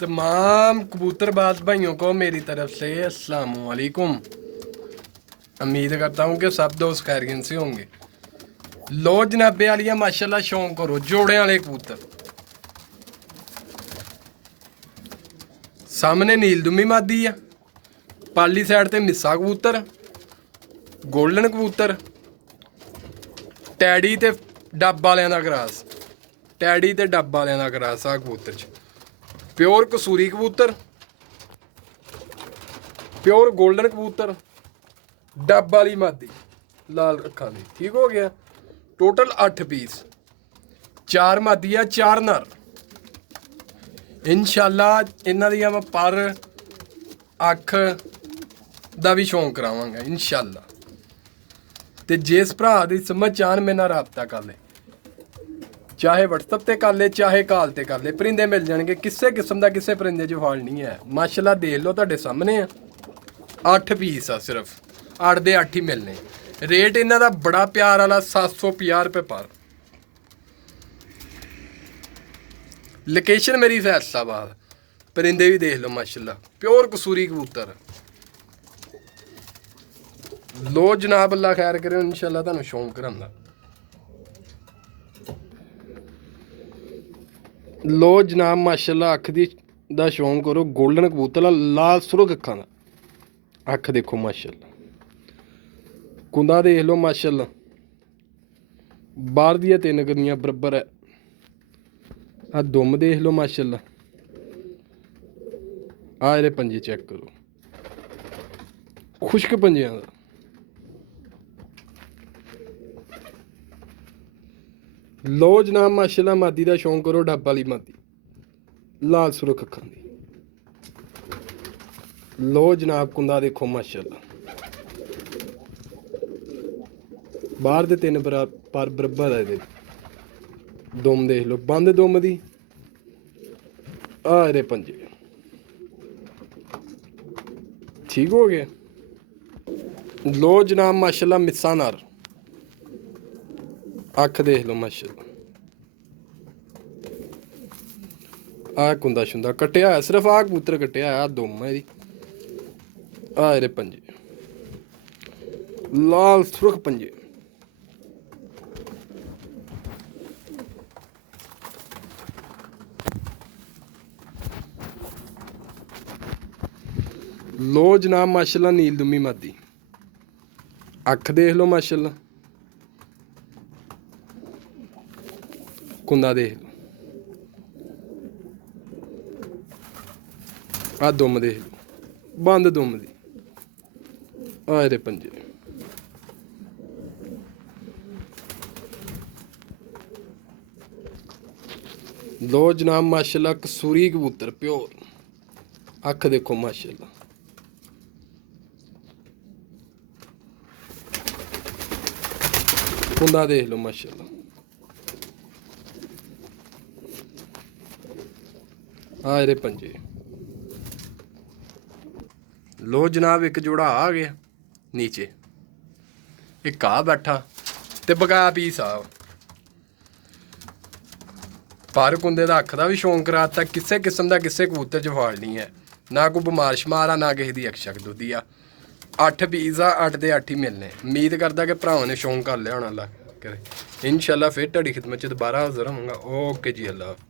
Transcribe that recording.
तमाम कबूतरबाज भाइयों को मेरी तरफ से अस्सलाम वालेकुम। उम्मीद करता हूँ कि सब दोस्त खैरियत से होंगे। लो जनाबे वालिया माशाल्लाह शौक करो जोड़े वाले कबूतर। सामने नील दुमी मादी है, पाली साइड ते मिस्सा कबूतर, गोल्डन कबूतर, टैडी ते डब वालियां दा क्रॉस, टैडी ते डब वालियां दा क्रॉस आ कबूतर च। प्योर कसूरी कबूतर, प्योर गोल्डन कबूतर, डब वाली मादी लाल अखां दी। ठीक हो गया। टोटल 8 पीस, 4 मादियां 4 नर। इंशाल्लाह इन्हां दियां मैं पर अख दा भी शौक करावांगा इंशाल्लाह। ते जिस भरा दी समझ चाहन मेरे नाल राबता कर ले, चाहे व्हाट्सएप ते कर ले चाहे कॉल ते कर ले, परिंदे मिल जाएंगे। किसी किस्म का किसी परिंदे च फाल नहीं है। माशाल्लाह देख लो तुहाडे सामने है। 8 पीस आ, सिर्फ 8 दे 8 ही मिलने। रेट इन्हां दा बड़ा प्यार वाला 750 रुपये पर। लोकेशन मेरी फैसलाबाद। परिंदे भी देख लो माशाल्लाह, प्योर कसूरी कबूतर। लो जनाब, अल्लाह खैर करे, इंशाल्लाह तुहानूं शौक करांदा। लो जनाब माशाल्लाह, अख दा शौक करो। गोल्डन कबूतर लाल सुरख अखां दा, अख देखो माशाल्लाह। कुंदा देख लो माशाल्लाह, बाहर दियां 3 गलियां बराबर है। आ दुम देख लो माशाल्लाह, आ इहदे पंजे चेक करो, खुश्क पंजियां दा। लो जनाब माशाल्लाह, मादी दा शौक करो, डब वाली मादी लाल सुरख अखां दी। लो जनाब कुंदा देखो माशाल्लाह, बाहर दे 3 पर बराबर है। इहदे दुम देख लो, बंद दुम दी। आ इहदे पंजे। ठीक हो गया। लो जनाब माशाल्लाह, मिस्सा नर, अख देख लो माशाल्लाह। आ कुंदा शुंदा कट्टिया है, सिर्फ आ कबूतर कट्टिया है। आ दुम है आ इहदे पंजे, लाल सुरख पंजे। लो जनाब माशाल्लाह, नील दुमी मादी, अख देख लो माशाल्लाह। कुंदा देख लो, आ दुम देख लो, बंद दुम दी। आ इहदे पंजे। लो जनाब माशाल्लाह, कसूरी कबूतर प्योर, अख देखो माशाल्लाह। कुंदा देख लो माशाल्लाह, आ इहदे पंजे। लो जनाब, एक जोड़ा आ गया नीचे, एक आ बैठा ते बकाया पीस आ। पर कुंदे दा अख दा भी शौक कराता। किसी किस्म का किसी कबूतर च फाल नहीं है, ना कोई बमार शमार आ, ना किसी की अक्षक दुधी आ। 8 पीस आ, 8 दे 8 ही मिलने। उम्मीद करदा कि भरावां ने शौक कर लिया होना। अल्लाह करे इंशाल्लाह फिर तुहाडी खिदमत च दोबारा हाज़र होवांगा। ओके जी, अल्लाह।